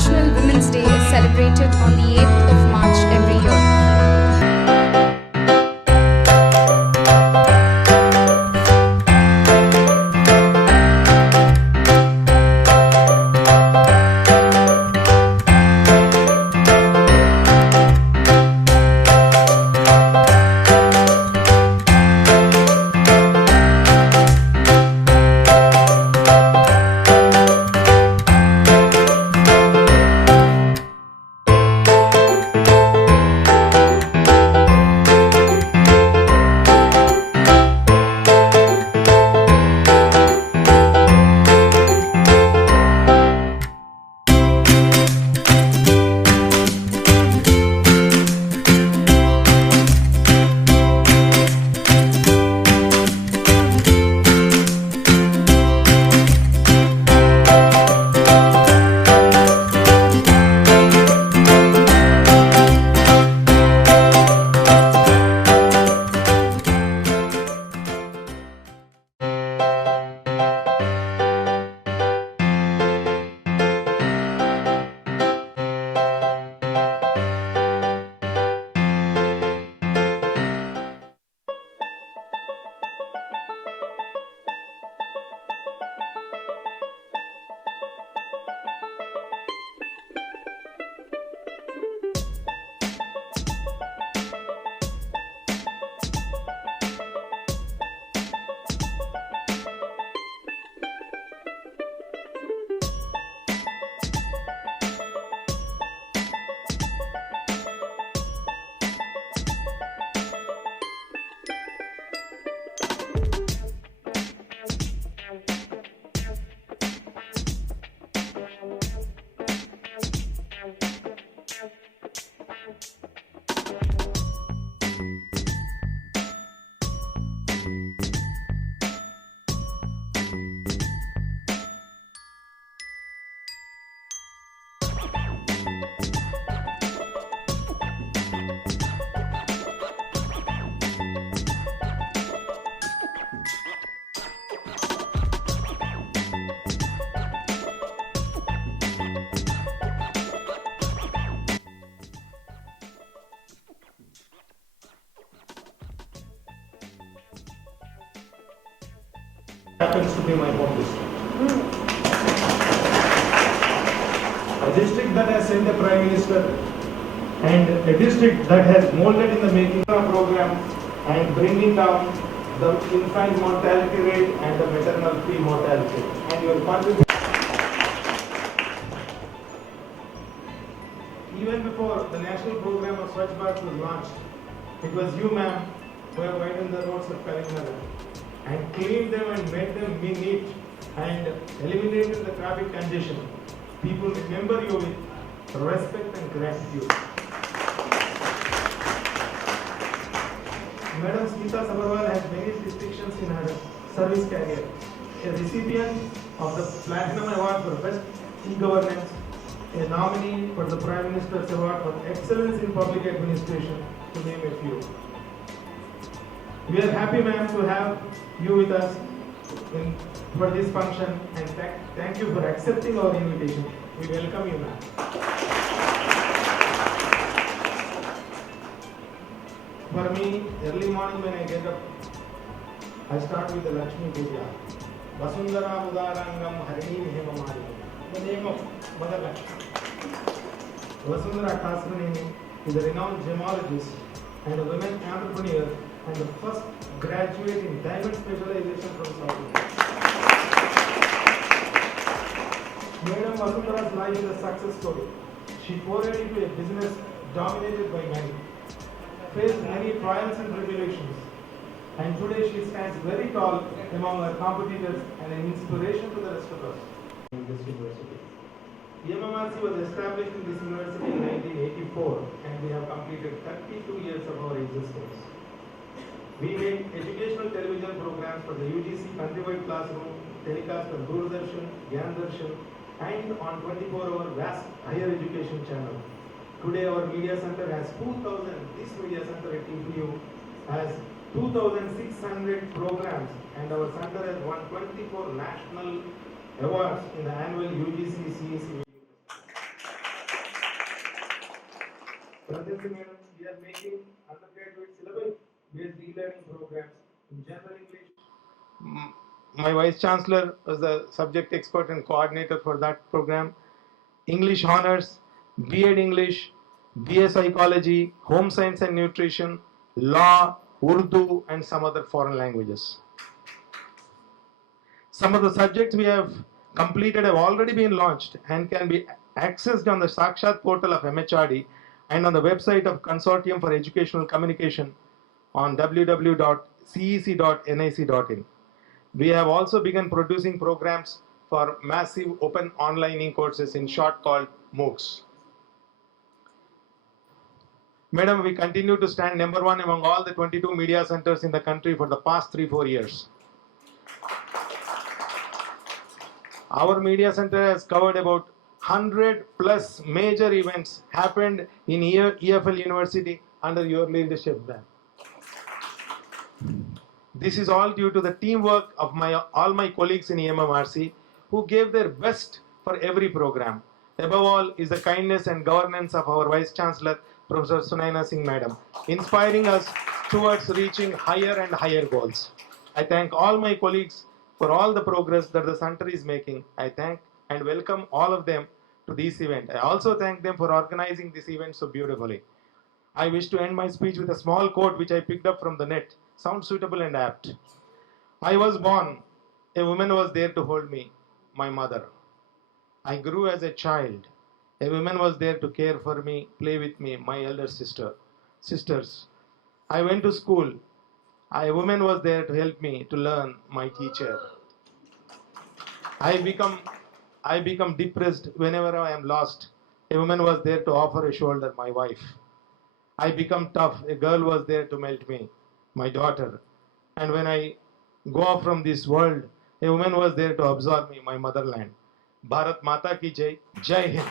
International Women's Day is celebrated on the 8th of March every year. Happens to be my home district. A district that has sent a Prime Minister and a district that has molded in the making of a program and bringing down the infant mortality rate and the maternal pre-mortality. And your contribution. Even before the national program of Swachh Bharat was launched, it was you, ma'am, who have widened the roads of Kalinganagar and cleaned them and made them neat and eliminated the traffic congestion. People remember you with respect and gratitude. Madam Smita Sabharwal has many distinctions in her service career. A recipient of the Platinum Award for Best E-Governance, a nominee for the Prime Minister's Award for Excellence in Public Administration, to name a few. We are happy, ma'am, to have you with us for this function, and thank you for accepting our invitation. We welcome you, ma'am. For me, early morning when I get up, I start with the Lakshmi Puja. Vasundhara Mudarangam Harini Hemamari. The name of Mother Lakshmi. Vasundhara Tasmanini is a renowned gemologist and a women entrepreneur and the first graduate in diamond specialization from South India. Madam Vasundhara's life is a success story. She forayed into a business dominated by men, faced many trials and tribulations, and today she stands very tall among her competitors and an inspiration to the rest of us in this university. EMMRC was established in this university in 1984 and we have completed 32 years of our existence. We make educational television programs for the UGC countrywide classroom, telecast on Doordarshan, Gyandarshan, and on 24-hour vast higher education channel. Today our media center has 2,000, this media center at EFLU has 2,600 programs and our center has won 24 national awards in the annual UGC CEC. Presently, madam, we are making undergraduate syllabus-based e-learning programs in general English. My Vice Chancellor was the subject expert and coordinator for that program. English Honors, B.Ed English, BA Psychology, Home Science and Nutrition, Law, Urdu, and some other foreign languages. Some of the subjects we have completed have already been launched and can be accessed on the Sakshat portal of MHRD and on the website of Consortium for Educational Communication on www.cec.nic.in. We have also begun producing programs for massive open online courses, in short called MOOCs. Madam, we continue to stand number one among all the 22 media centers in the country for the past 3-4 years. Our media center has covered about 100 plus major events happened in EFL University under your leadership, ma'am. This is all due to the teamwork of all my colleagues in EMMRC who gave their best for every program. Above all is the kindness and governance of our Vice Chancellor, Prof.Sunaina Singh Madam, inspiring us towards reaching higher and higher goals. I thank all my colleagues for all the progress that the center is making. I thank and welcome all of them to this event. I also thank them for organizing this event so beautifully. I wish to end my speech with a small quote which I picked up from the net. Sounds suitable and apt. I was born. A woman was there to hold me, my mother. I grew as a child. A woman was there to care for me, play with me, my elder sisters. I went to school. A woman was there to help me to learn, my teacher. I become depressed whenever I am lost. A woman was there to offer a shoulder, my wife. I become tough. A girl was there to melt me, my daughter. And when I go off from this world, a woman was there to absorb me, my motherland. Bharat Mata ki Jai, Jai Hind.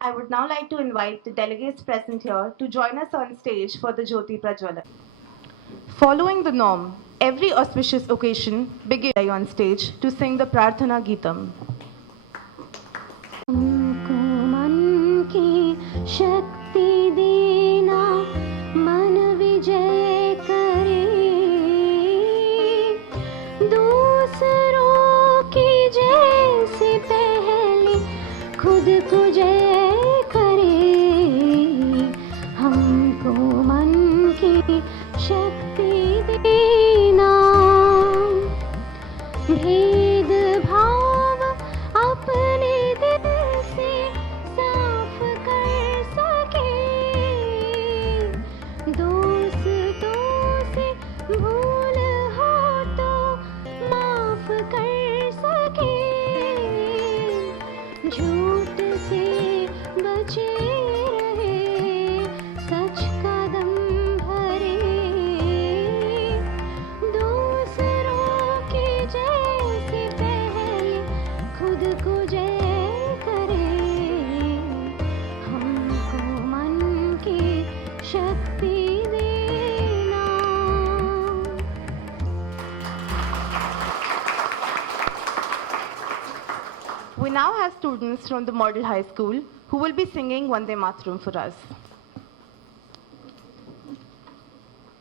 I would now like to invite the delegates present here to join us on stage for the Jyoti Prajwala. Following the norm, every auspicious occasion begins on stage to sing the Prarthana Geetam. शक्ति देना मन विजय करे दूसरों की जय से पहले खुद को जय करे हमको मन की शक्ति देना भेद भाव अपने दिल से साफ कर सके दोस्तों से भूल हो तो माफ कर सके झूठ से बचे रहे सच कदम भरे दूसरों की जय से पहले खुद को जय करे हमको मन की शक्ति देना. We now have students from the Model High School who will be singing Vande Mataram for us.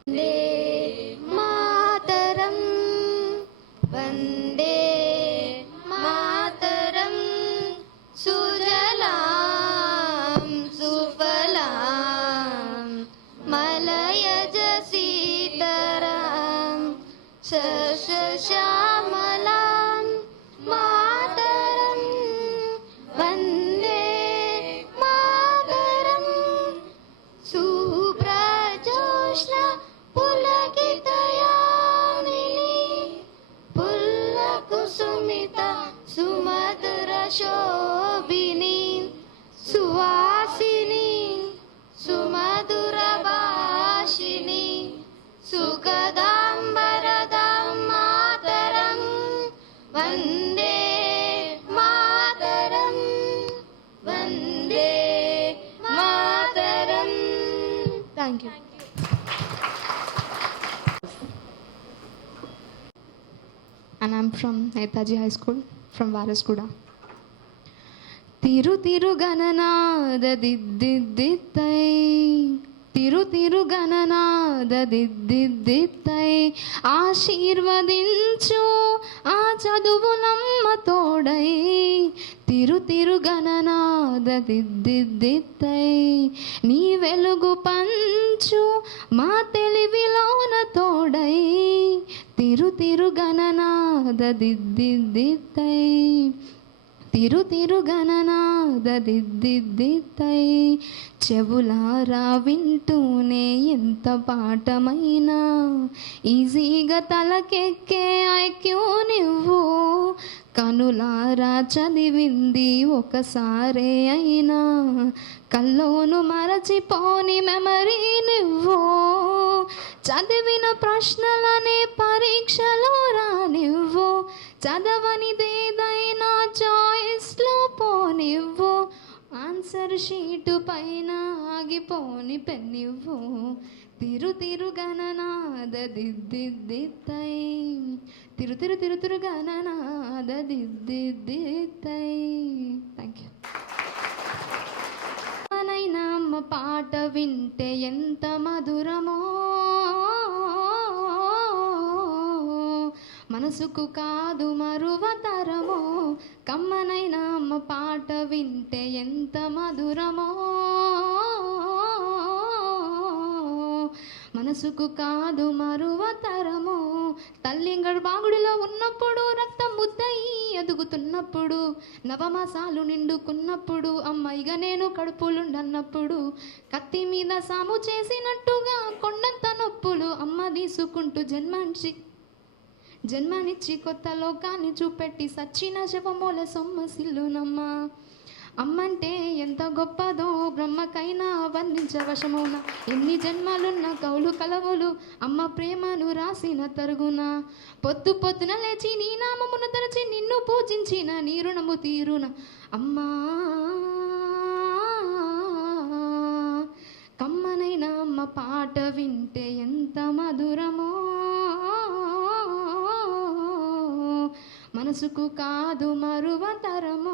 Vande Mataram, Vande Mataram, Sujalam, Sufalam, Malayaj Sitaram, Shashamalam, Mataram, Vande Mataram, Subrajoshna Pulakitayamini, Pullakusumita Sumadra Shobini, Suhasini, Sumadura Bashini, Sukadambaradam Mataram, Vande Mataram, Vande Mataram. Thank you. and I'm from Netaji High School from Varaskuda. Tiru tiru gananada diddidittai, తిరు తిరు గణనాద దిద్దిద్దిత్తై ఆశీర్వదించు ఆ చదువులమ్మ తోడై తిరు తిరు గణనాద దిద్దిద్దిత్తై నీ వెలుగు పంచు మా తెలివిలోన తోడై తిరు తిరు గణనాద దిద్దిద్దిత్తై తిరు తిరు గణనాద దిద్దిద్దిత్తై చెవులారా వింటూనే ఎంత పాఠమైనా ఈజీగా తలకెక్కే ఐక్యూ నువ్వు కనులారా చదివింది ఒకసారే అయినా కల్లోను మరచిపోని మెమరీ నువ్వు చదివిన ప్రశ్నలనే పరీక్షలో రానివ్వు చదవనిదేదైనా చాయిస్లో పోనివ్వు ఆన్సర్ షీటు పైన ఆగిపోని పెన్నివ్వు తిరు తిరు గణనాద దిద్దిద్దిత్తై తిరు తిరు తిరు తిరు గణనాద దిద్దిద్దిత్తై. Thank you. మనైనా అమ్మ పాట వింటే ఎంత మధురమో మనసుకు కాదు మరువతరమో కమ్మనైనా అమ్మ పాట వింటే ఎంత మధురమో మనసుకు కాదు మరువతరము తల్లి గర్భాగుడిలో ఉన్నప్పుడు రక్తం ముద్దయి ఎదుగుతున్నప్పుడు నవమాసాలు నిండుకున్నప్పుడు అమ్మాయిగా నేను కడుపులుండన్నప్పుడు కత్తి మీద సాము చేసినట్టుగా కొండంత నొప్పులు అమ్మ తీసుకుంటూ జన్మనిచ్చి కొత్త లోకాన్ని చూపెట్టి సచ్చిన శవమూల సొమ్మసిల్లునమ్మ అమ్మంటే ఎంత గొప్పదో బ్రహ్మకైనా వర్ణించవశమౌన ఎన్ని జన్మలున్న కౌలు కలవులు అమ్మ ప్రేమను రాసిన తరుగున పొద్దు పొద్దున లేచి నీ నామమును తరచి నిన్ను పూజించిన నీ రుణము తీరున అమ్మా కమ్మనైనా అమ్మ పాట వింటే ఎంత మధురమో మనసుకు కాదు మరువతరము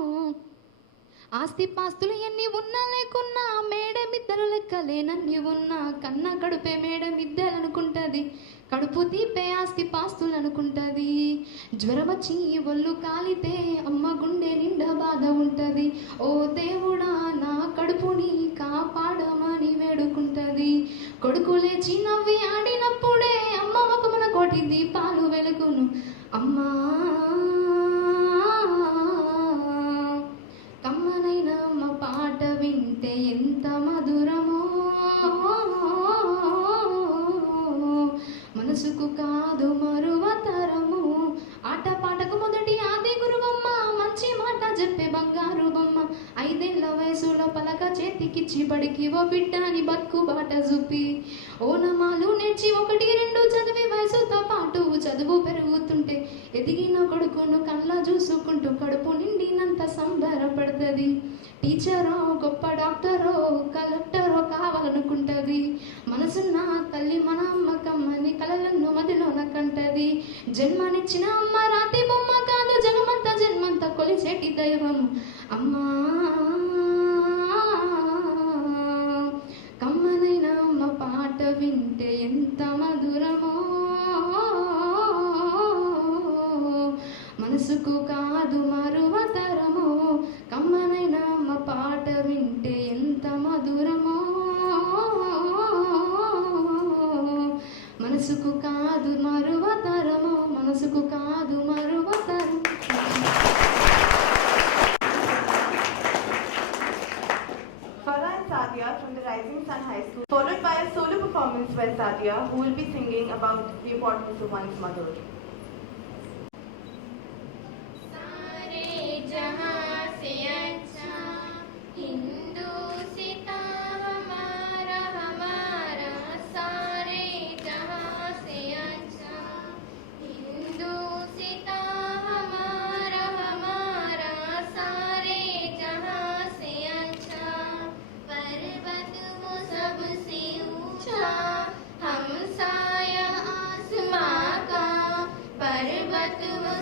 ఆస్తి పాస్తులు ఎన్ని ఉన్నా లేకున్నా మేడమిద్దరు లెక్కలేనన్ని ఉన్నా కన్నా కడుపే మేడమిద్దరనుకుంటుంది కడుపు తీపే ఆస్తి పాస్తులు అనుకుంటుంది జ్వరం వచ్చి ఒళ్ళు కాలితే అమ్మ గుండె నిండా బాధ ఉంటుంది ఓ దేవుడా నా కడుపుని కాపాడమని వేడుకుంటుంది కొడుకు లేచి నవ్వి ఆడినప్పుడే అమ్మ ముఖమున కోటి దీపాలు వెలుగును అమ్మా కమ్మనైనా అమ్మ పాట వింటే ఎంత మధురమో మనసుకు కాదు మరువతరము ఆటపాటకు మొదటి ఆది గురువమ్మ మంచి మాట చెప్పే బంగారు బొమ్మ 5 ఏళ్ల వయసులో పలక చేతికిచ్చి బడికి ఓ బిడ్డని బతుకు బాట చూపి ఓనమాలు నేర్చి 1, 2 చదివి వయసుతో పాటు చదువు పెరుగుతుంటే ఎదిగిన కొడుకును కళ్ళ చూసుకుంటూ కడుపు నిండినంత సంబరపడుతుంది టీచరో గొప్ప డాక్టరో కలెక్టరో కావాలనుకుంటుంది మనసున్న తల్లి మన అమ్మకమ్మని కలలను మదిలోన కంటది జన్మనిచ్చిన అమ్మ రాతి బొమ్మ కాదు జన్మంతా కొలిచేటి దైవం అమ్మా కమ్మనైనా అమ్మ పాట వింటే ఎంత మధురమో మనసుకు కాదు మరువతరము కమ్మనైనా అమ్మ పాట వింటే ఎంత మధురమో మనసుకు కాదు మరువతరము మనసుకు కాదు మరువతరము. Farah and Sadia from the Rising Sun High School, followed by a solo performance by Sadia, who will be singing about the importance of one's mother. हम साया आसमां का पर्वत वो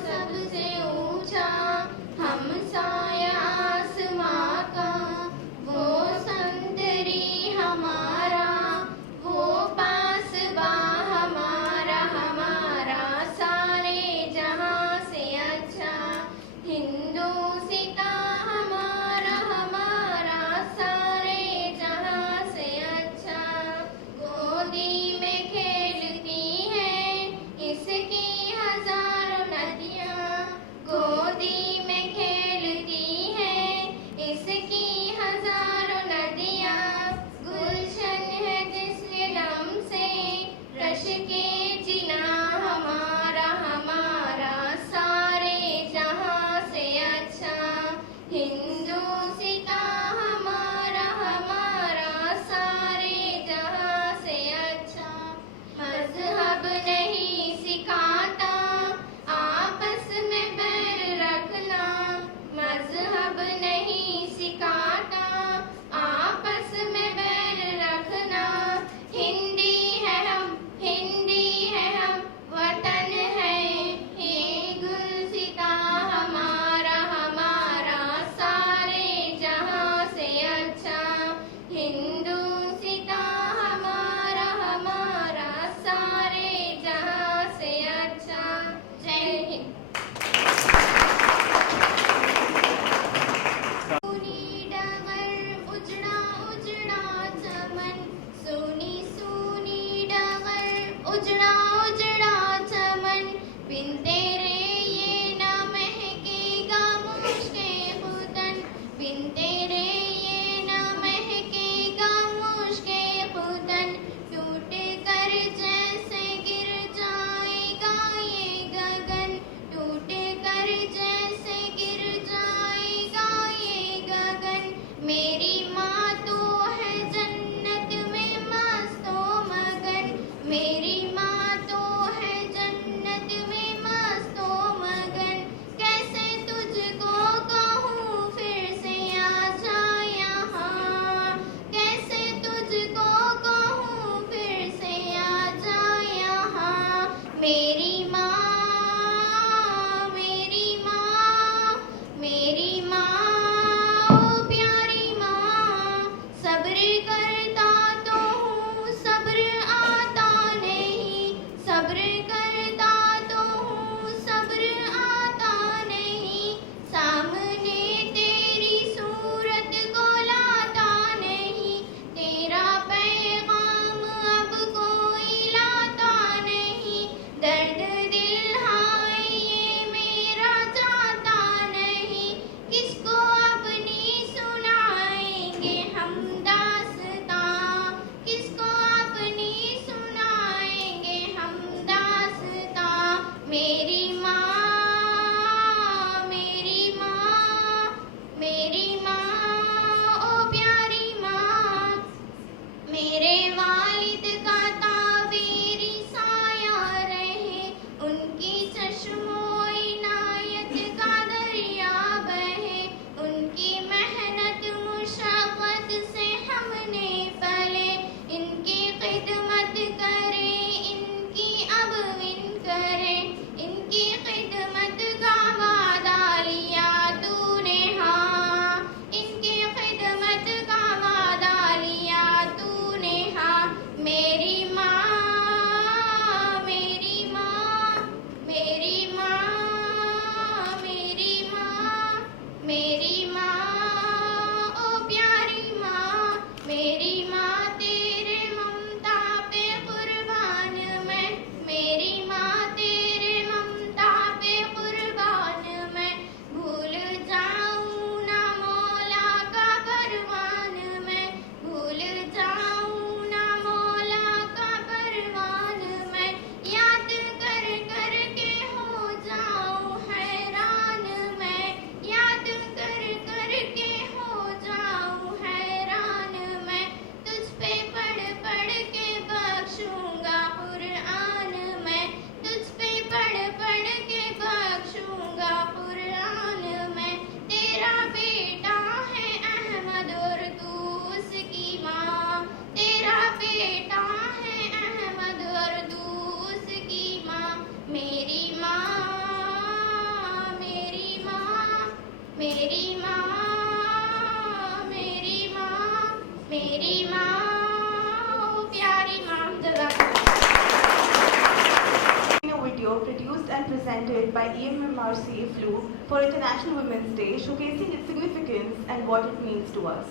presented by EMMRC-EFLU for International Women's Day, showcasing its significance and what it means to us.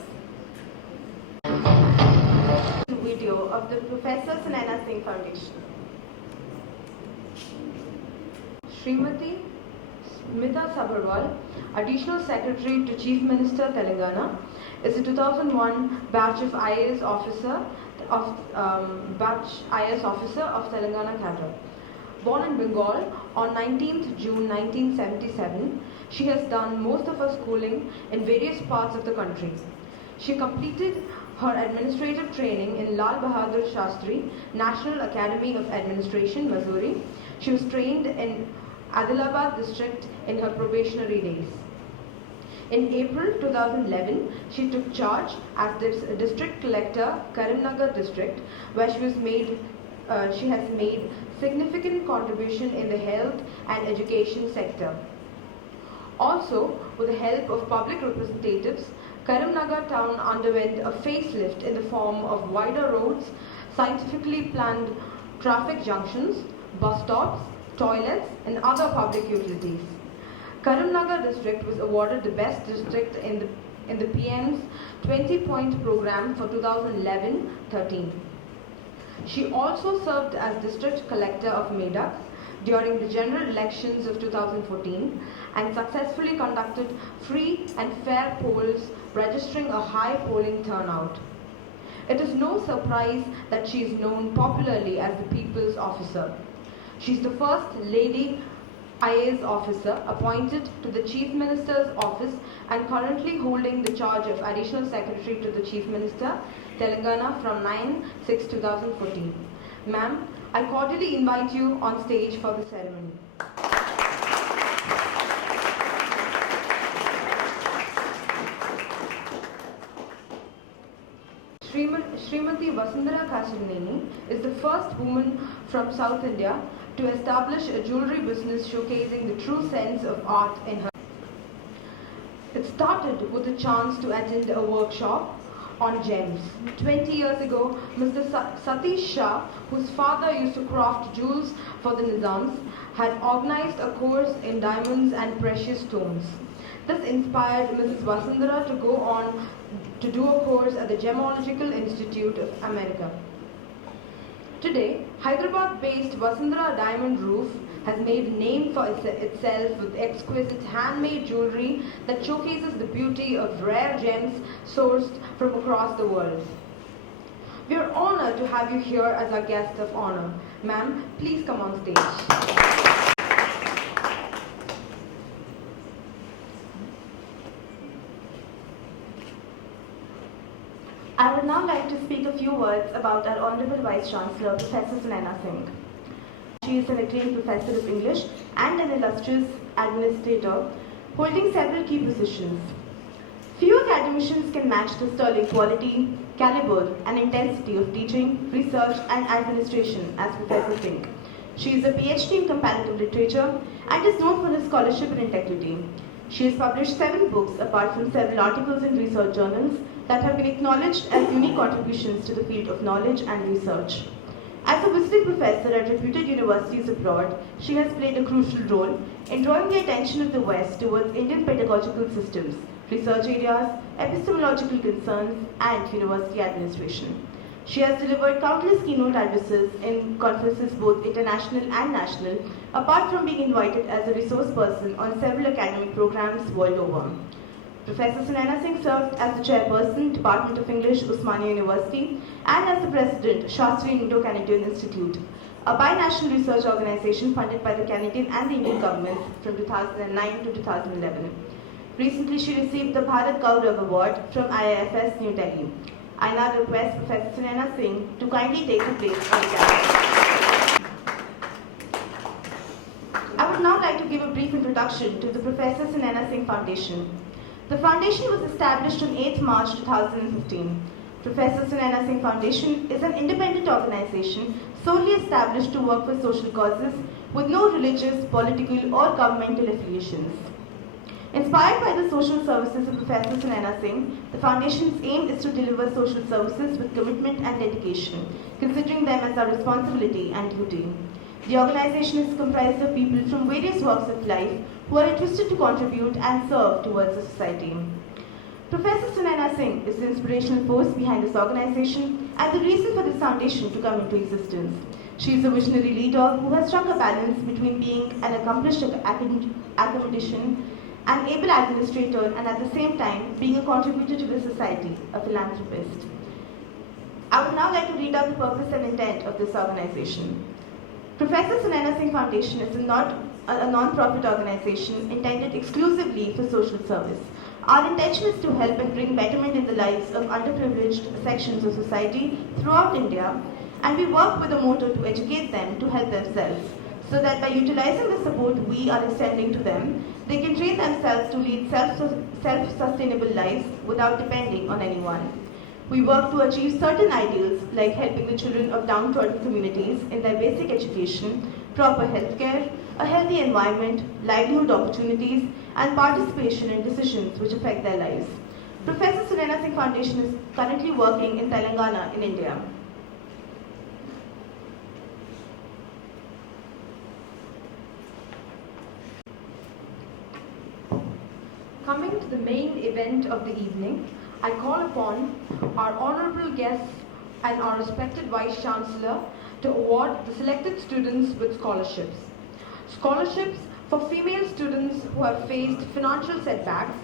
Video of the Prof.Sunaina Singh Foundation. Srimati Smita Sabharwal, Additional Secretary to Chief Minister Telangana, is a 2001 batch IAS officer of Telangana cadre. Born in Bengal on 19th June 1977, she has done most of her schooling in various parts of the country. She completed her administrative training in Lal Bahadur Shastri National Academy of Administration, Missouri. She was trained in Adilabad district in her probationary days. In April 2011, she took charge as district collector, Karimnagar district, where she has made significant contribution in the health and education sector. Also, with the help of public representatives, Karimnagar town underwent a facelift in the form of wider roads, scientifically planned traffic junctions, bus stops, toilets, and other public utilities. Karimnagar district was awarded the best district in the PM's 20-point program for 2011-13. She also served as district collector of Medak during the general elections of 2014 and successfully conducted free and fair polls, registering a high polling turnout. It is no surprise that she is known popularly as the People's Officer. She is the first lady IAS officer appointed to the Chief Minister's office and currently holding the charge of Additional Secretary to the Chief Minister, Telangana from 9/6/2014. Ma'am, I cordially invite you on stage for the ceremony. Srimati Vasundhara Kasarneni is the first woman from South India to establish a jewelry business showcasing the true sense of art in her. It started with a chance to attend a workshop on gems. 20 years ago, Mr. Satish Shah, whose father used to craft jewels for the Nizams, had organized a course in diamonds and precious stones. This inspired Mrs. Vasundhara to go on to do a course at the Gemological Institute of America. Today, Hyderabad-based Vasundhara Diamond Roof has made a name for itself with exquisite handmade jewelry that showcases the beauty of rare gems sourced from across the world. We are honored to have you here as our guest of honor. Ma'am, please come on stage. I would now like to speak a few words about our Honorable Vice Chancellor, Prof.Sunaina Singh. She is an acclaimed professor of English and an illustrious administrator, holding several key positions. Few academicians can match the sterling quality, caliber, and intensity of teaching, research, and administration as Professor Singh. She is a PhD in comparative literature and is known for her scholarship and integrity. She has published 7 books apart from several articles in research journals that have been acknowledged as unique contributions to the field of knowledge and research. As a visiting professor at reputed universities abroad, she has played a crucial role in drawing the attention of the West towards Indian pedagogical systems, research areas, epistemological concerns, and university administration. She has delivered countless keynote addresses in conferences both international and national, apart from being invited as a resource person on several academic programs world over. Professor Sunaina Singh served as the chairperson, Department of English, Osmania University, and as the president, Shastri Indo-Canadian Institute, a binational research organization funded by the Canadian and the Indian governments from 2009 to 2011. Recently, she received the Bharat Gaurav Award from IIFS New Delhi. I now request Professor Sunaina Singh to kindly take her place on the dais. I would now like to give a brief introduction to the Professor Sunaina Singh Foundation. The foundation was established on 8th March 2015. Professor Sunaina Singh Foundation is an independent organization solely established to work for social causes with no religious, political, or governmental affiliations. Inspired by the social services of Professor Sunaina Singh, the foundation's aim is to deliver social services with commitment and dedication, considering them as our responsibility and duty. The organization is comprised of people from various walks of life who are interested to contribute and serve towards the society. Professor Sunaina Singh is the inspirational force behind this organization and the reason for this foundation to come into existence. She is a visionary leader who has struck a balance between being an accomplished academician, an able administrator, and at the same time being a contributor to the society, a philanthropist. I would now like to read out the purpose and intent of this organization. Professor Sunaina Singh Foundation is a non-profit organization intended exclusively for social service. Our intention is to help and bring betterment in the lives of underprivileged sections of society throughout India, and we work with a motto to educate them to help themselves, so that by utilizing the support we are extending to them, they can train themselves to lead self-sustainable lives without depending on anyone. We work to achieve certain ideals like helping the children of downtrodden communities in their basic education, proper healthcare, a healthy environment, livelihood opportunities, and participation in decisions which affect their lives. Professor Sunaina Singh Foundation is currently working in Telangana in India. Coming to the main event of the evening, I call upon our honorable guests and our respected Vice Chancellor to award the selected students with scholarships. Scholarships for female students who have faced financial setbacks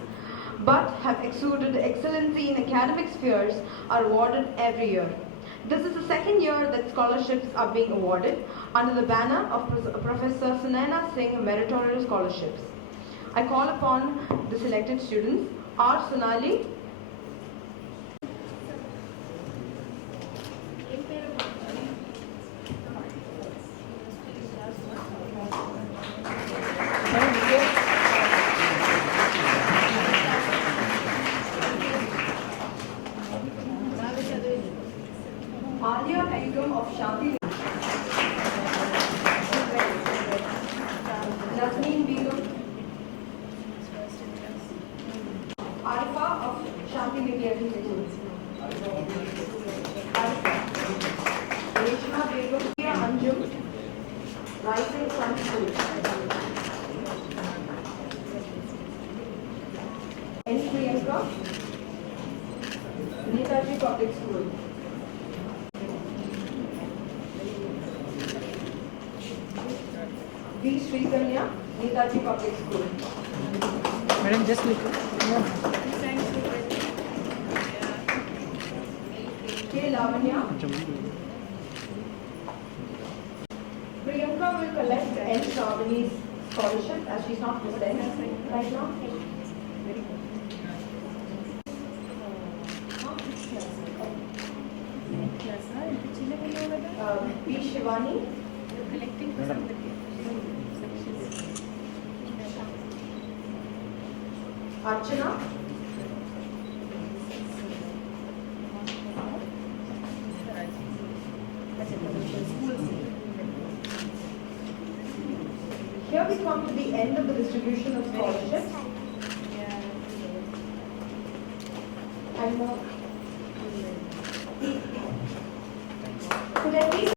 but have exuded excellency in academic spheres are awarded every year. This is the second year that scholarships are being awarded under the banner of Professor Sunaina Singh Meritorious Scholarships. I call upon the selected students, R. Sonali, Alia Begum of Shanti, Nazneen Begum, Arifa of Shanti Niketan, Reshma Begum, Anjum, Rising Sun School, N. Priyanka, Netaji Public School. V. Srikanya, Netaji Public School. Madam, just look. K. Lavanya. Priyanka will collect N. Shravani's scholarship as she's not present right now. P. Shivani. Archana. Here we come to the end of the distribution of scholarships. And could I please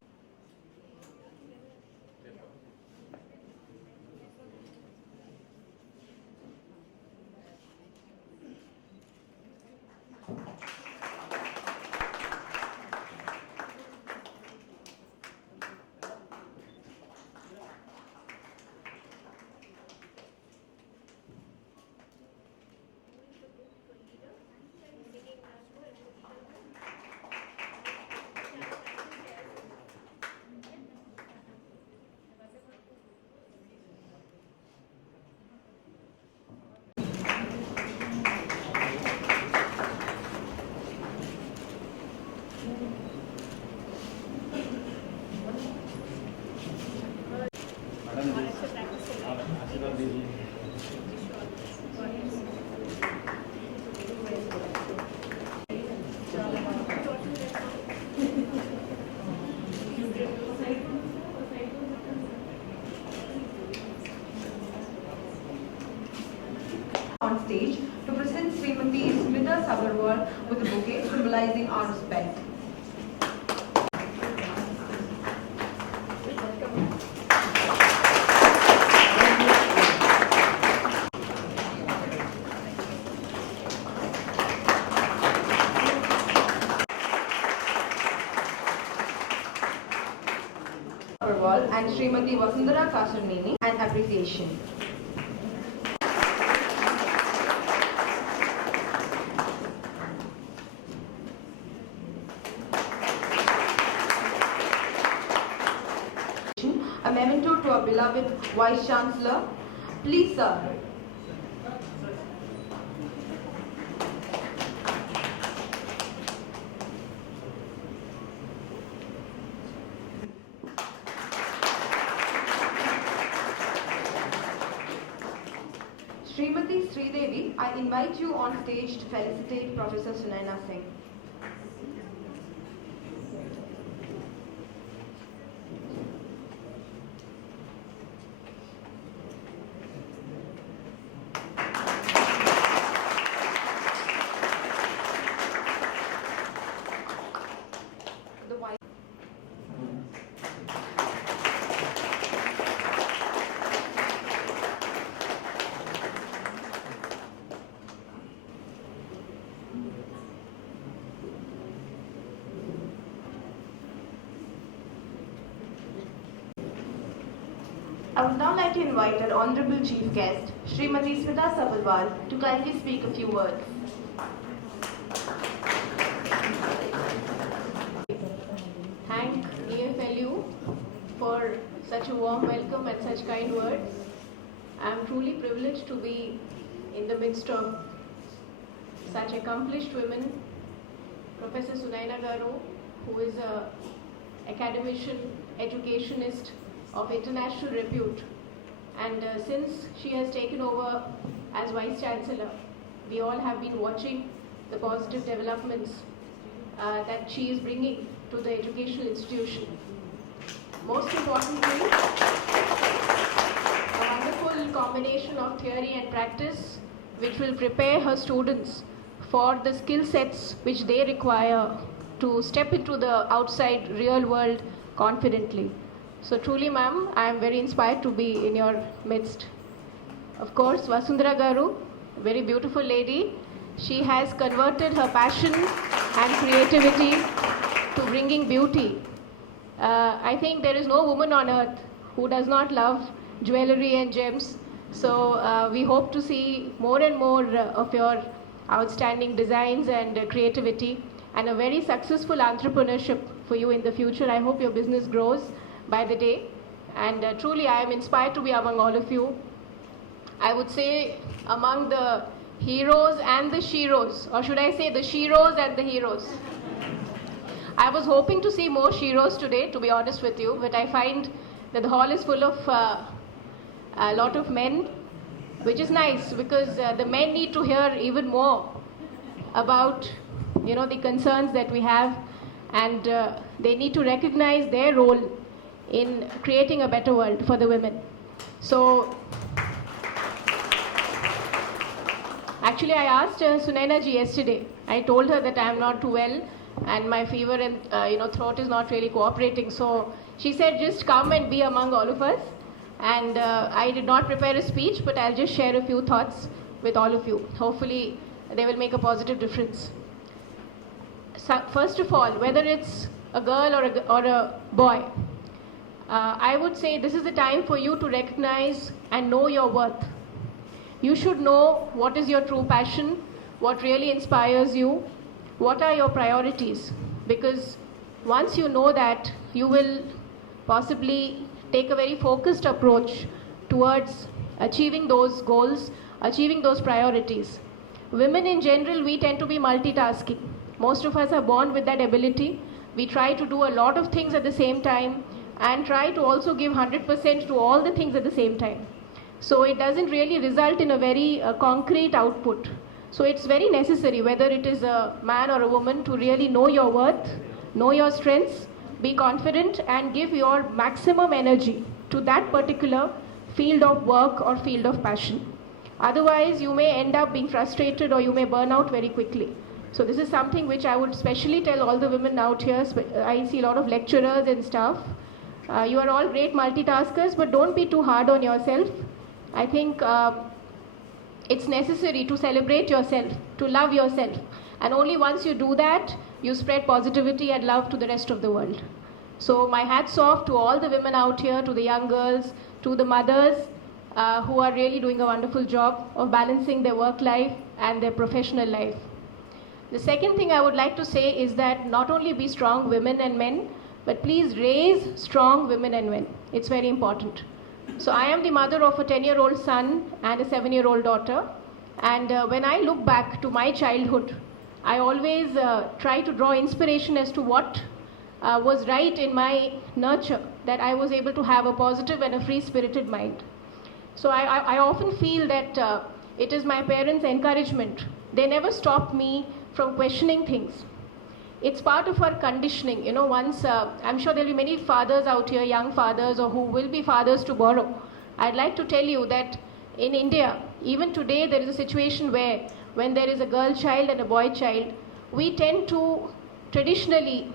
Bengal, and Srimati Vasundhara Kasarneni, and appreciation. A memento to our beloved Vice Chancellor. Please, sir. Srimati Sridevi, I invite you on stage to felicitate Professor Sunaina Singh. I would now like to invite our Honorable Chief Guest, Srimati Smita Sabharwal, to kindly speak a few words. Thank EFLU for such a warm welcome and such kind words. I am truly privileged to be in the midst of such accomplished women. Professor Sunaina Garu, who is an academician, educationist of international repute, and since she has taken over as Vice Chancellor, we all have been watching the positive developments that she is bringing to the educational institution. Most importantly, a wonderful combination of theory and practice which will prepare her students for the skill sets which they require to step into the outside real world confidently. So truly, ma'am, I am very inspired to be in your midst. Of course, Vasundhara Garu, very beautiful lady. She has converted her passion and creativity to bringing beauty. I think there is no woman on earth who does not love jewelry and gems. So we hope to see more and more of your outstanding designs and creativity, and a very successful entrepreneurship for you in the future. I hope your business grows by the day, and truly I am inspired to be among all of you. I would say among the heroes and the sheroes, or should I say the sheroes and the heroes. I was hoping to see more sheroes today, to be honest with you, but I find that the hall is full of a lot of men, which is nice because the men need to hear even more about the concerns that we have, and they need to recognize their role in creating a better world for the women. So actually I asked Sunaina ji yesterday. I told her that I am not too well and my fever and throat is not really cooperating. So she said just come and be among all of us. And I did not prepare a speech, but I'll just share a few thoughts with all of you. Hopefully they will make a positive difference. So first of all, whether it's a girl or a boy, I would say this is the time for you to recognize and know your worth. You should know what is your true passion, what really inspires you, what are your priorities. Because once you know that, you will possibly take a very focused approach towards achieving those goals, achieving those priorities. Women in general, we tend to be multitasking. Most of us are born with that ability. We try to do a lot of things at the same time and try to also give 100% to all the things at the same time. So it doesn't really result in a very concrete output. So it's very necessary, whether it is a man or a woman, to really know your worth, know your strengths, be confident and give your maximum energy to that particular field of work or field of passion. Otherwise, you may end up being frustrated or you may burn out very quickly. So this is something which I would specially tell all the women out here. I see a lot of lecturers and stuff. You are all great multitaskers, but don't be too hard on yourself. I think it's necessary to celebrate yourself, to love yourself. And only once you do that, you spread positivity and love to the rest of the world. So my hats off to all the women out here, to the young girls, to the mothers who are really doing a wonderful job of balancing their work life and their professional life. The second thing I would like to say is that not only be strong women and men, but please raise strong women and men. It's very important. So I am the mother of a 10-year-old son and a 7-year-old daughter. And when I look back to my childhood, I always try to draw inspiration as to what was right in my nurture, that I was able to have a positive and a free-spirited mind. So I often feel that it is my parents' encouragement. They never stopped me from questioning things. It's part of our conditioning. You know, once, I'm sure there'll be many fathers out here, young fathers, or who will be fathers tomorrow. I'd like to tell you that in India, even today, there is a situation where when there is a girl child and a boy child, we tend to traditionally,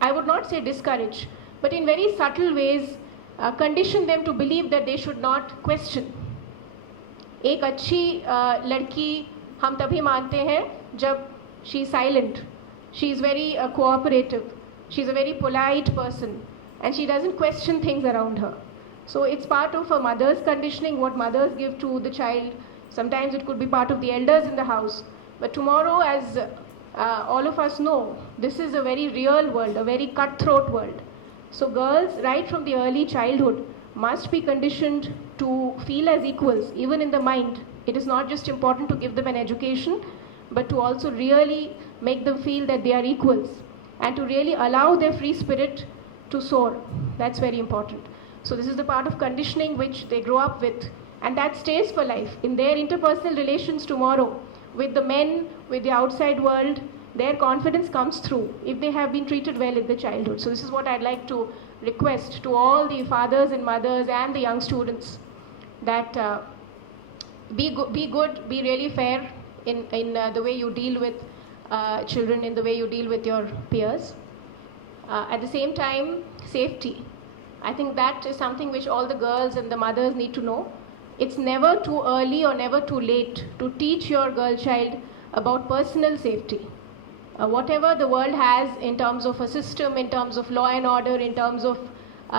I would not say discourage, but in very subtle ways, condition them to believe that they should not question. एक अच्छी लड़की हम तभी मानते हैं जब she is silent. She is very cooperative. She is a very polite person, and she doesn't question things around her. So it's part of a mother's conditioning, what mothers give to the child. Sometimes it could be part of the elders in the house. But tomorrow, as all of us know, this is a very real world, a very cutthroat world. So girls, right from the early childhood, must be conditioned to feel as equals, even in the mind. It is not just important to give them an education, but to also really make them feel that they are equals, and to really allow their free spirit to soar. That's very important. So this is the part of conditioning which they grow up with, and that stays for life. In their interpersonal relations tomorrow, with the men, with the outside world, their confidence comes through if they have been treated well in the childhood. So this is what I'd like to request to all the fathers and mothers and the young students, that be good, be really fair in the way you deal with children, in the way you deal with your peers. At the same time, safety. I think that is something which all the girls and the mothers need to know. It's never too early or never too late to teach your girl child about personal safety. Whatever the world has in terms of a system, in terms of law and order, in terms of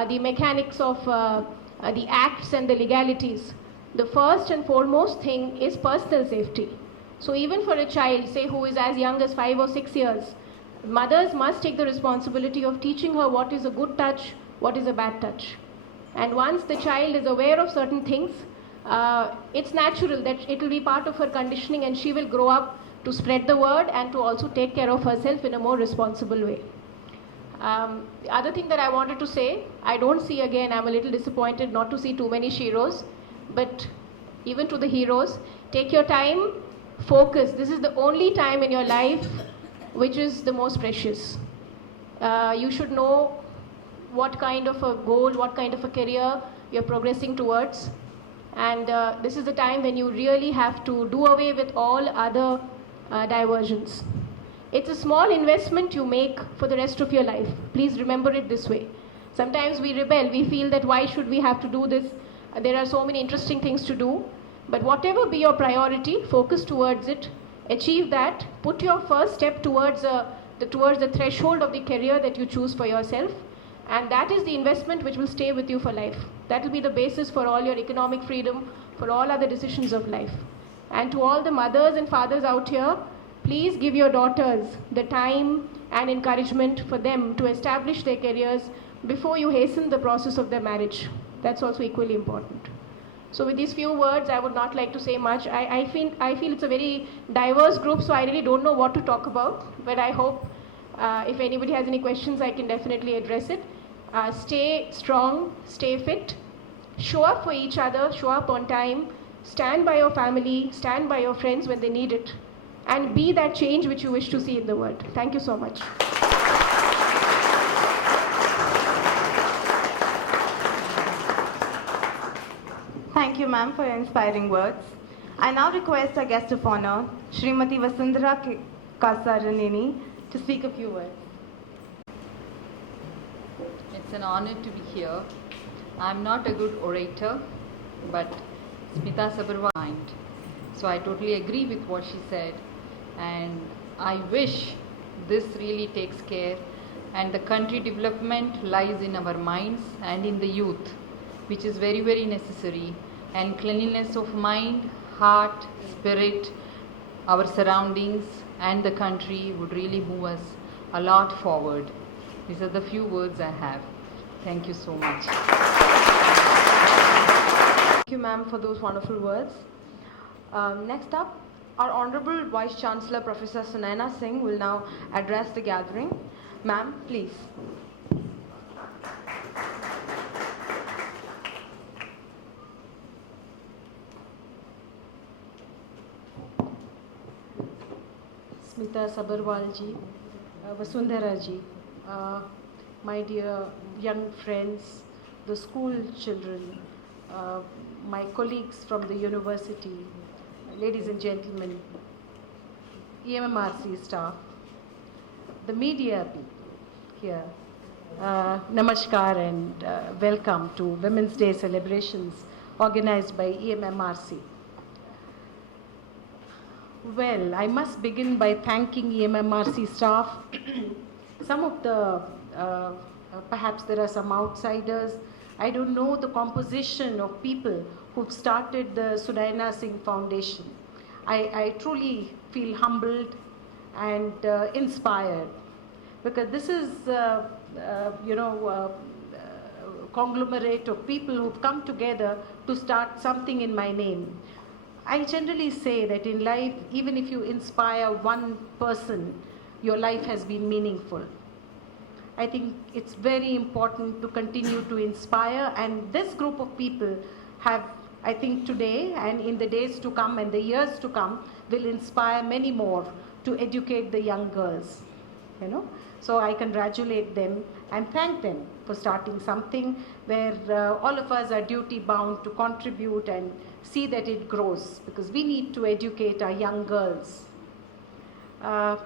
the mechanics of the acts and the legalities, the first and foremost thing is personal safety. So even for a child, say, who is as young as 5 or 6 years, mothers must take the responsibility of teaching her what is a good touch, what is a bad touch. And once the child is aware of certain things, it's natural that it will be part of her conditioning, and she will grow up to spread the word and to also take care of herself in a more responsible way. The other thing that I wanted to say, I don't see, again, I'm a little disappointed not to see too many sheroes, but even to the heroes, take your time, focus. This is the only time in your life which is the most precious. You should know what kind of a goal, what kind of a career you're progressing towards. And this is the time when you really have to do away with all other diversions. It's a small investment you make for the rest of your life. Please remember it this way. Sometimes we rebel. We feel that why should we have to do this? There are so many interesting things to do. But whatever be your priority, focus towards it. Achieve that. Put your first step towards the threshold of the career that you choose for yourself. And that is the investment which will stay with you for life. That will be the basis for all your economic freedom, for all other decisions of life. And to all the mothers and fathers out here, please give your daughters the time and encouragement for them to establish their careers before you hasten the process of their marriage. That's also equally important. So with these few words, I would not like to say much. I feel it's a very diverse group, so I really don't know what to talk about. But I hope if anybody has any questions, I can definitely address it. Stay strong, stay fit, show up for each other, show up on time, stand by your family, stand by your friends when they need it, and be that change which you wish to see in the world. Thank you so much. Thank you, ma'am, for your inspiring words. I now request our guest of honor, Srimati Vasundhara Kasaraneni, to speak a few words. It's an honor to be here. I'm not a good orator, but Smita Sabarwa mind. So I totally agree with what she said, and I wish this really takes care and the country development lies in our minds and in the youth, which is very, very necessary. And cleanliness of mind, heart, spirit, our surroundings and the country would really move us a lot forward. These are the few words I have. Thank you so much. Thank you, ma'am, for those wonderful words. Next up, our Honorable Vice Chancellor, Professor Sunaina Singh, will now address the gathering. Ma'am, please. Smita Sabharwal ji, Vasundhara ji, my dear young friends, the school children, my colleagues from the university, ladies and gentlemen, EMMRC staff, the media here, namaskar and welcome to Women's Day celebrations organized by EMMRC. Well, I must begin by thanking EMMRC staff. Some of the, perhaps there are some outsiders. I don't know the composition of people who've started the Sunaina Singh Foundation. I truly feel humbled and inspired, because this is, conglomerate of people who've come together to start something in my name. I generally say that in life, even if you inspire one person, your life has been meaningful. I think it's very important to continue to inspire, and this group of people have, I think today and in the days to come and the years to come, will inspire many more to educate the young girls, So I congratulate them and thank them for starting something where all of us are duty bound to contribute and see that it grows, because we need to educate our young girls. Where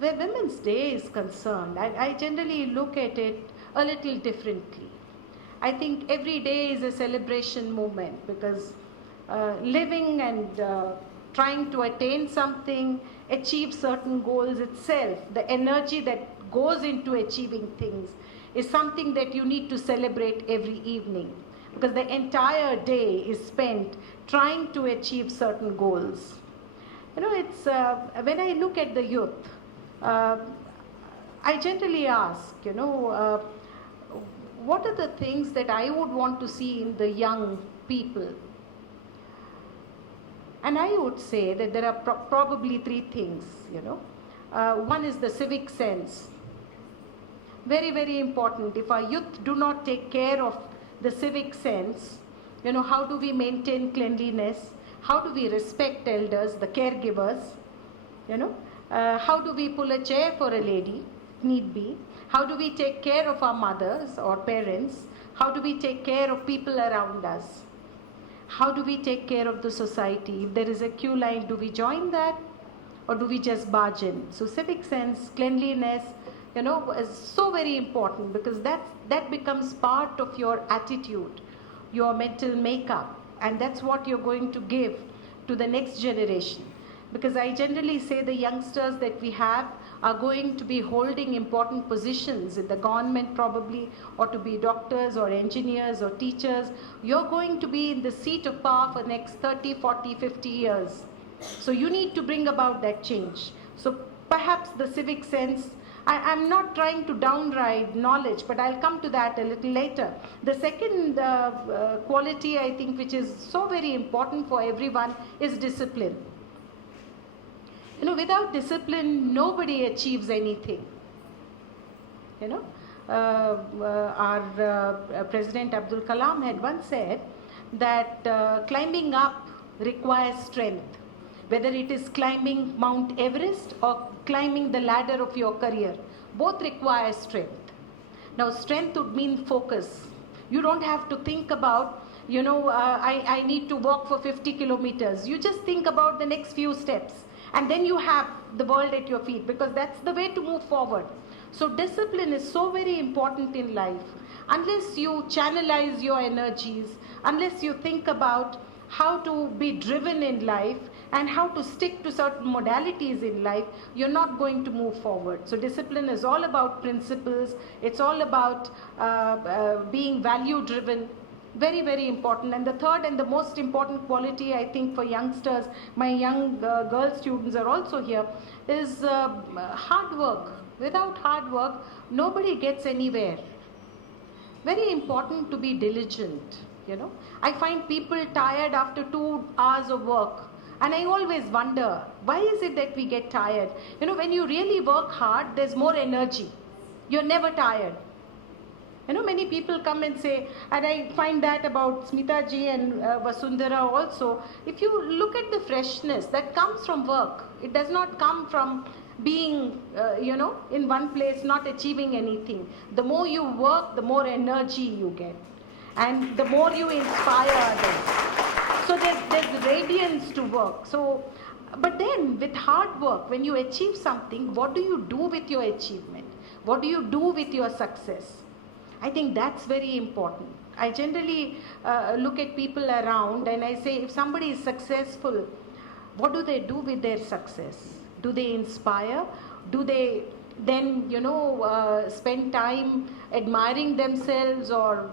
Women's Day is concerned, I generally look at it a little differently. I think every day is a celebration moment, because living and trying to attain something, achieve certain goals itself, the energy that goes into achieving things is something that you need to celebrate every evening, because the entire day is spent trying to achieve certain goals. It's when I look at the youth, I generally ask, what are the things that I would want to see in the young people? And I would say that there are probably three things, One is the civic sense. Very, very important. If our youth do not take care of the civic sense, how do we maintain cleanliness? How do we respect elders, the caregivers? How do we pull a chair for a lady, need be? How do we take care of our mothers or parents? How do we take care of people around us? How do we take care of the society? If there is a queue line, do we join that? Or do we just barge in? So civic sense, cleanliness, is so very important, because that becomes part of your attitude, your mental makeup, and that's what you're going to give to the next generation. Because I generally say the youngsters that we have are going to be holding important positions in the government probably, or to be doctors or engineers or teachers. You're going to be in the seat of power for the next 30, 40, 50 years. So you need to bring about that change. So perhaps the civic sense, I'm not trying to downride knowledge, but I'll come to that a little later. The second quality, I think, which is so very important for everyone is discipline. Without discipline, nobody achieves anything. Our President Abdul Kalam had once said that climbing up requires strength, whether it is climbing Mount Everest or climbing the ladder of your career. Both require strength. Now, strength would mean focus. You don't have to think about, I need to walk for 50 kilometers. You just think about the next few steps, and then you have the world at your feet, because that's the way to move forward. So discipline is so very important in life. Unless you channelize your energies, unless you think about how to be driven in life, and how to stick to certain modalities in life, you're not going to move forward. So discipline is all about principles. It's all about being value driven. Very, very important. And the third and the most important quality, I think, for youngsters, my young girl students are also here, is hard work. Without hard work, nobody gets anywhere. Very important to be diligent, you know. I find people tired after 2 hours of work. And I always wonder, why is it that we get tired? You know, when you really work hard, there's more energy. You're never tired. You know, many people come and say, and I find that about Smita ji and Vasundhara also, if you look at the freshness that comes from work, it does not come from being, in one place, not achieving anything. The more you work, the more energy you get. And the more you inspire others. So there's radiance to work. So, but then with hard work, when you achieve something, what do you do with your achievement? What do you do with your success? I think that's very important. I generally look at people around and I say, if somebody is successful, what do they do with their success? Do they inspire? Do they then, spend time admiring themselves or,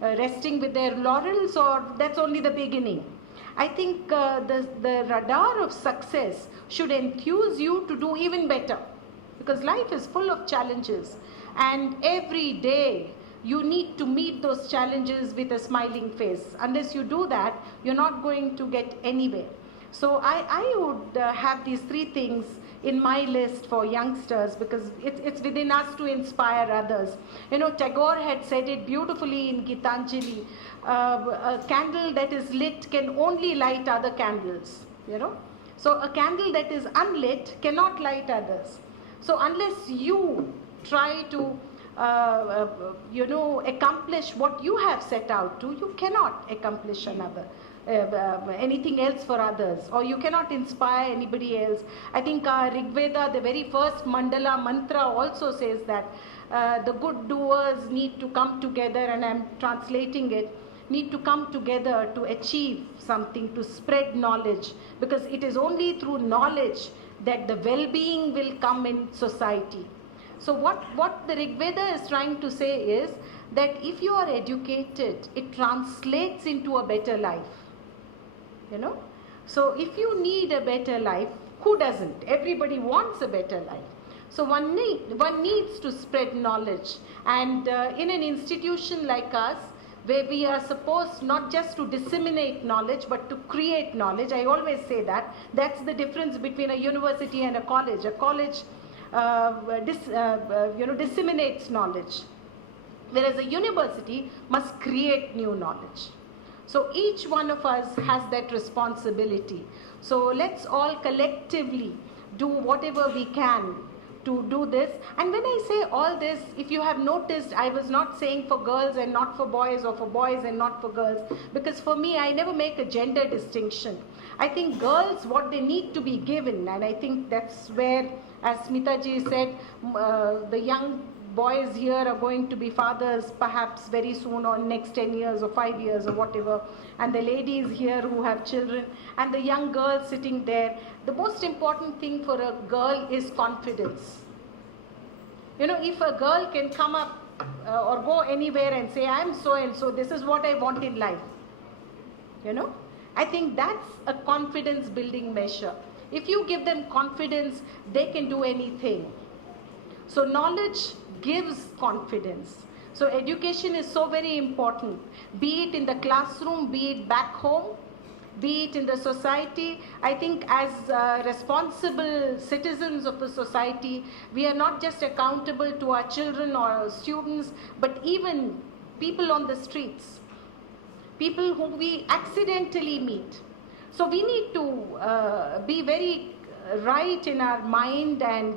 resting with their laurels, or that's only the beginning? I think the radar of success should enthuse you to do even better, because life is full of challenges, and every day you need to meet those challenges with a smiling face. Unless you do that, you're not going to get anywhere. So I would have these 3 things in my list for youngsters, because it's within us to inspire others. You know, Tagore had said it beautifully in Gitanjali, a candle that is lit can only light other candles, So a candle that is unlit cannot light others. So unless you try to, accomplish what you have set out to, you cannot accomplish anything else for others, or you cannot inspire anybody else. I think Rig Veda, the very first mandala mantra, also says that the good doers need to come together, and I'm translating it, need to come together to achieve something, to spread knowledge, because it is only through knowledge that the well-being will come in society. So what the Rig Veda is trying to say is that if you are educated, it translates into a better life. So if you need a better life, who doesn't? Everybody wants a better life. So one needs to spread knowledge. And in an institution like us, where we are supposed not just to disseminate knowledge, but to create knowledge, I always say that. That's the difference between a university and a college. A college disseminates knowledge, whereas a university must create new knowledge. So each one of us has that responsibility. So let's all collectively do whatever we can to do this. And when I say all this, if you have noticed, I was not saying for girls and not for boys, or for boys and not for girls, because for me, I never make a gender distinction. I think girls, what they need to be given, and I think that's where, as Smita ji said, the young boys here are going to be fathers perhaps very soon, or next 10 years or 5 years or whatever, and the ladies here who have children, and the young girls sitting there. The most important thing for a girl is confidence. If a girl can come up or go anywhere and say, I am so and so, this is what I want in life, I think that's a confidence building measure. If you give them confidence, they can do anything. So knowledge gives confidence. So education is so very important, be it in the classroom, be it back home, be it in the society. I think as responsible citizens of the society, we are not just accountable to our children or our students, but even people on the streets, people whom we accidentally meet. So we need to be very right in our mind, and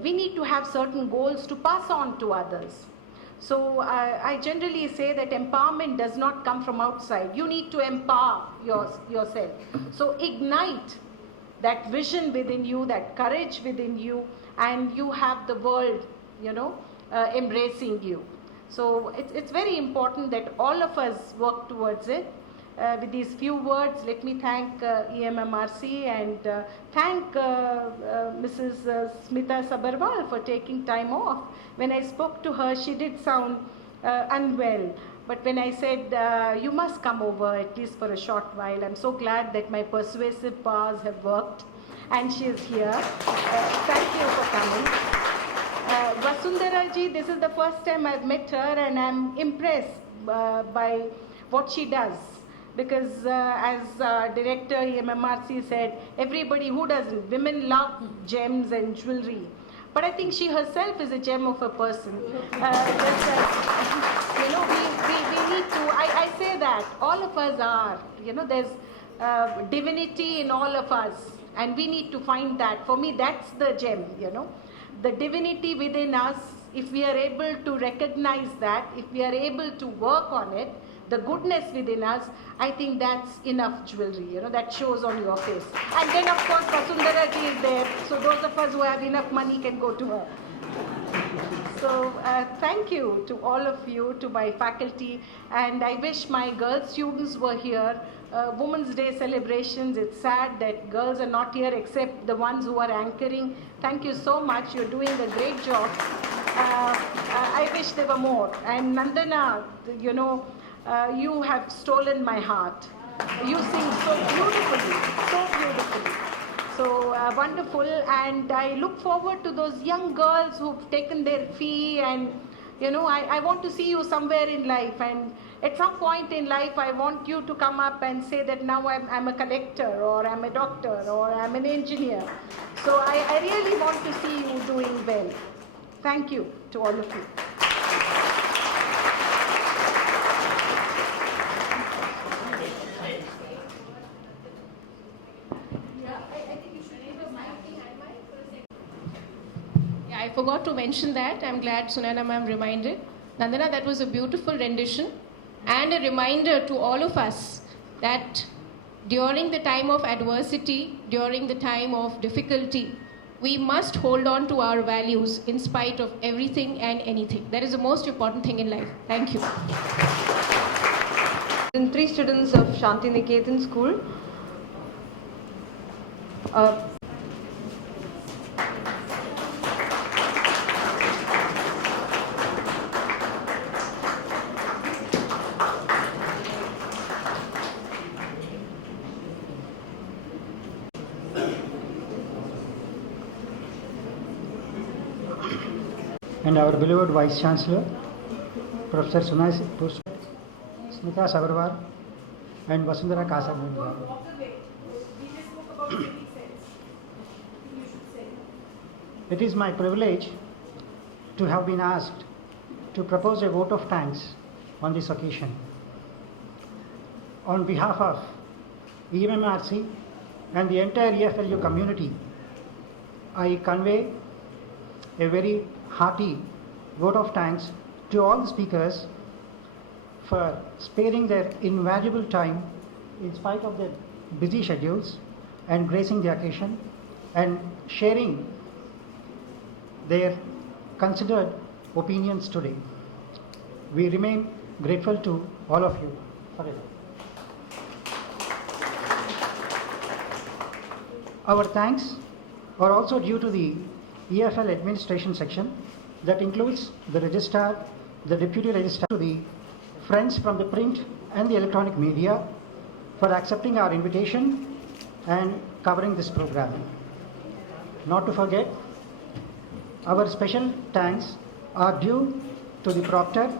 we need to have certain goals to pass on to others. So I generally say that empowerment does not come from outside. You need to empower yourself. So ignite that vision within you, that courage within you, and you have the world, embracing you. So it's very important that all of us work towards it. with these few words, let me thank EMMRC and thank Mrs. Smita Sabarwal for taking time off. When I spoke to her, she did sound unwell. But when I said, you must come over at least for a short while, I'm so glad that my persuasive powers have worked and she is here. Thank you for coming. Vasundhara ji, this is the first time I've met her and I'm impressed by what she does. Because as Director EMMRC said, everybody who doesn't, women love gems and jewelry. But I think she herself is a gem of a person. We need to, I say that, all of us are, there's divinity in all of us. And we need to find that. For me, that's the gem, The divinity within us, if we are able to recognize that, if we are able to work on it, the goodness within us, I think that's enough jewelry, that shows on your face. And then of course Vasundhara ji is there, so those of us who have enough money can go to her. So thank you to all of you, to my faculty, and I wish my girl students were here. Women's Day celebrations, it's sad that girls are not here except the ones who are anchoring. Thank you so much, you're doing a great job. I wish there were more. And Nandana, you have stolen my heart. You sing so beautifully, so beautifully. So wonderful, and I look forward to those young girls who've taken their fee, and I want to see you somewhere in life, and at some point in life I want you to come up and say that now I'm a collector, or I'm a doctor, or I'm an engineer. So I really want to see you doing well. Thank you to all of you. I forgot to mention that. I'm glad Sunaina ma'am reminded. Nandana, that was a beautiful rendition and a reminder to all of us that during the time of adversity, during the time of difficulty, we must hold on to our values in spite of everything and anything. That is the most important thing in life. Thank you. And 3 students of Shanti Niketan School. And our beloved Vice Chancellor, Prof.Sunaina, Smita Sabarwal, and Vasundhara Kasabundra. It is my privilege to have been asked to propose a vote of thanks on this occasion. On behalf of EMMRC and the entire EFLU community, I convey a very hearty vote of thanks to all the speakers for sparing their invaluable time in spite of their busy schedules and gracing the occasion and sharing their considered opinions today. We remain grateful to all of you forever. Our thanks are also due to the EFL administration section that includes the registrar, the deputy registrar, to the friends from the print and the electronic media for accepting our invitation and covering this program. Not to forget, our special thanks are due to the proctor,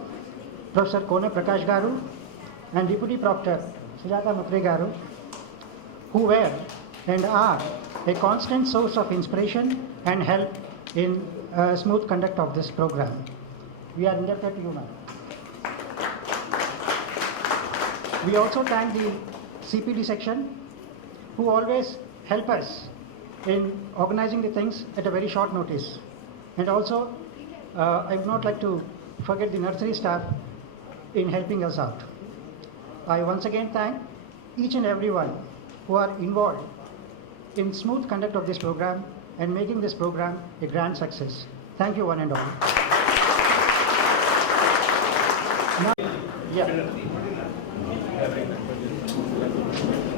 Professor Kona Prakash Garu, and Deputy Proctor Sujata Matre Garu, who were and are a constant source of inspiration and help in smooth conduct of this program. We are indebted to you, ma'am. We also thank the CPD section, who always help us in organizing the things at a very short notice. And also, I would not like to forget the nursery staff in helping us out. I once again thank each and everyone who are involved in smooth conduct of this program and making this program a grand success. Thank you one and all. Now, yeah. Thank you.